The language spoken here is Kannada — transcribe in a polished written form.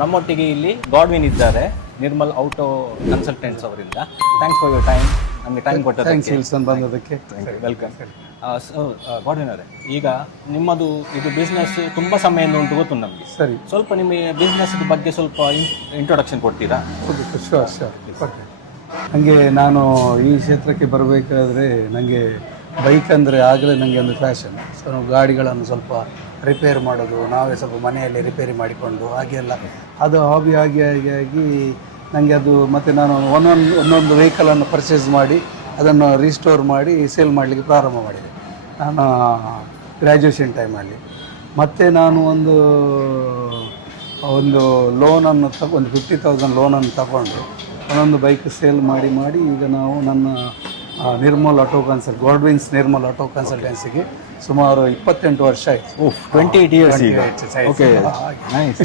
ನಮ್ಮೊಟ್ಟಿಗೆ ಇಲ್ಲಿ ಗಾಡ್ವಿನ್ ಇದ್ದಾರೆ, ನಿರ್ಮಲ್ ಆಟೋ ಕನ್ಸಲ್ಟೆಂಟ್ಸ್ ಅವರಿಂದ. ಥ್ಯಾಂಕ್ಸ್ ಫಾರ್ ಯುವರ್ ಟೈಮ್, ನಮಗೆ ಟೈಮ್ ಕೊಟ್ಟದಕ್ಕೆ. ಬಂದದಕ್ಕೆ ವೆಲ್ಕಮ್. ಗಾಡ್ವಿನ್ ಅವರೇ, ಈಗ ನಿಮ್ಮದು ಇದು ಬಿಸ್ನೆಸ್ ತುಂಬ ಸಮಯದಿಂದ ಉಂಟು ಗೊತ್ತು ನಮಗೆ. ಸರಿ, ಸ್ವಲ್ಪ ನಿಮ್ಮ ಬಿಸ್ನೆಸ್ ಬಗ್ಗೆ ಸ್ವಲ್ಪ ಇಂಟ್ರೊಡಕ್ಷನ್ ಕೊಡ್ತೀರಾ? ನನಗೆ ನಾನು ಈ ಕ್ಷೇತ್ರಕ್ಕೆ ಬರಬೇಕಾದ್ರೆ ನನಗೆ ಬೈಕ್ ಅಂದರೆ ಆಗಲೇ ನನಗೆ ಒಂದು ಫ್ಯಾಷನ್. ಸೊ ನಾವು ಗಾಡಿಗಳನ್ನು ಸ್ವಲ್ಪ ರಿಪೇರ್ ಮಾಡೋದು, ನಾವೇ ಸ್ವಲ್ಪ ಮನೆಯಲ್ಲಿ ರಿಪೇರಿ ಮಾಡಿಕೊಂಡು ಹಾಗೆಲ್ಲ ಅದು ಹಾಬಿ ಆಗಿ ನನಗೆ ಅದು. ಮತ್ತು ನಾನು ಒಂದೊಂದು ವೆಹಿಕಲನ್ನು ಪರ್ಚೇಸ್ ಮಾಡಿ ಅದನ್ನು ರೀಸ್ಟೋರ್ ಮಾಡಿ ಸೇಲ್ ಮಾಡಲಿಕ್ಕೆ ಪ್ರಾರಂಭ ಮಾಡಿದೆ ನಾನು ಗ್ರ್ಯಾಜುಯೇಷನ್ ಟೈಮಲ್ಲಿ. ಮತ್ತು ನಾನು ಒಂದು ಲೋನನ್ನು ಒಂದು 50,000 ಲೋನನ್ನು ತಗೊಂಡು ಒಂದೊಂದು ಬೈಕ್ ಸೇಲ್ ಮಾಡಿ ಈಗ ನಾವು ನನ್ನ ನಿರ್ಮಲ್ ಆಟೋ ಗಾಡ್ವಿನ್ಸ್ ನಿರ್ಮಲ್ ಆಟೋ ಕನ್ಸಲ್ಟೆನ್ಸಿಗೆ ಸುಮಾರು 28 ವರ್ಷ ಆಯಿತು. 28 years. Okay, nice.